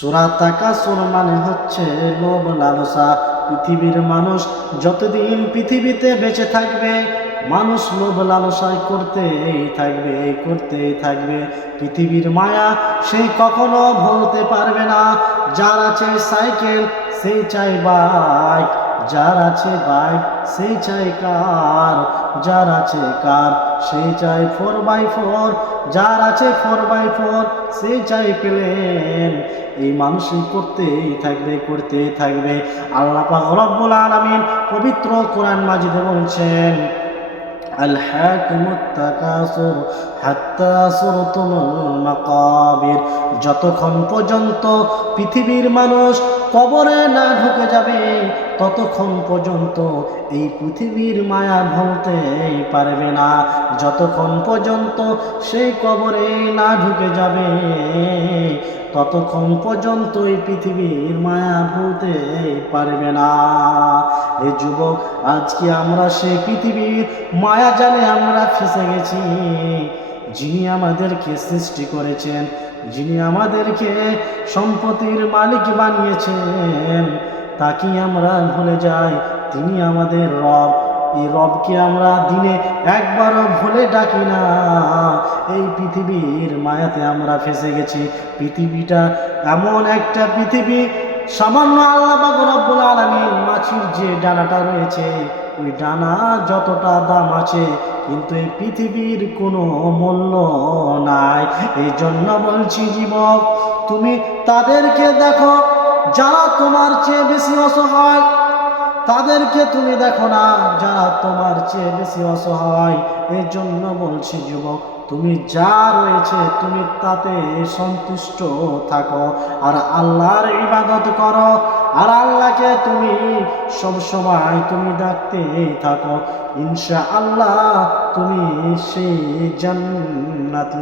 সূরা তাকাসুর মানে হচ্ছে লোভ লালসা। পৃথিবীর মানুষ যতদিন পৃথিবীতে বেঁচে থাকবে, মানুষ লোভ লালসায় করতেই থাকবে। পৃথিবীর মায়া সে কখনো ভুলতে পারবে না। যার আছে সাইকেল সেই চাই বাইক, যার আছে বাইক সেই চাই কার, যার আছে কার সেই চাই 4x4, যার আছে 4x4 সেই চাই প্লেন। এই মানুষই করতেই থাকবে। আল্লাহ পাক রব্বুল আলামিন পবিত্র কোরআন মাজিদে বলছেন, আলহাকুমুত তাকাসুর হাত্তা সুরতুমুল মাকাবির। যতক্ষণ পর্যন্ত পৃথিবীর মানুষ কবরে না ঢুকে যাবে, ততক্ষণ পর্যন্ত এই পৃথিবীর মায়া ভুলতেই পারবে না। যতক্ষণ পর্যন্ত সেই কবরে না ঢুকে যাবে, ততক্ষণ পর্যন্ত এই পৃথিবীর মায়া ভুলতে পারবে না। এই যুবক, আজকে আমরা সেই পৃথিবীর মায়া জালে আমরা ফেসে গেছি। যিনি আমাদেরকে সৃষ্টি করেছেন, যিনি আমাদেরকে সম্পত্তির মালিক বানিয়েছেন, তাকে আমরা ভুলে যাই। তিনি আমাদের রব। এই রবকে আমরা দিনে একবারও ভুলে ডাকি না। এই পৃথিবীর মায়াতে আমরা ফেসে গেছি। পৃথিবীটা এমন একটা পৃথিবী, সামান্য আল্লাহ পাক রব্বুল আলামিন মাছির যে ডানাটা রয়েছে, ওই ডানা যতটা দাম আছে, কিন্তু এই পৃথিবীর কোনো মূল্য নাই। এই জন্য বলছি যুবক, তুমি তাদেরকে দেখো যারা তোমার চেয়ে বেশি অসহায়, তাদেরকে তুমি দেখো না যারা তোমার চেয়ে বেশি অসহায়। এই জন্য বলছি যুবক, তুমি যা রয়েছে তুমি তাতে সন্তুষ্ট থাকো, আর আল্লাহর ইবাদত করো, আর আল্লাহকে তুমি সব সময় তুমি ডাকতে থাকো। ইনশাআল্লাহ তুমি সেই জান্নাতি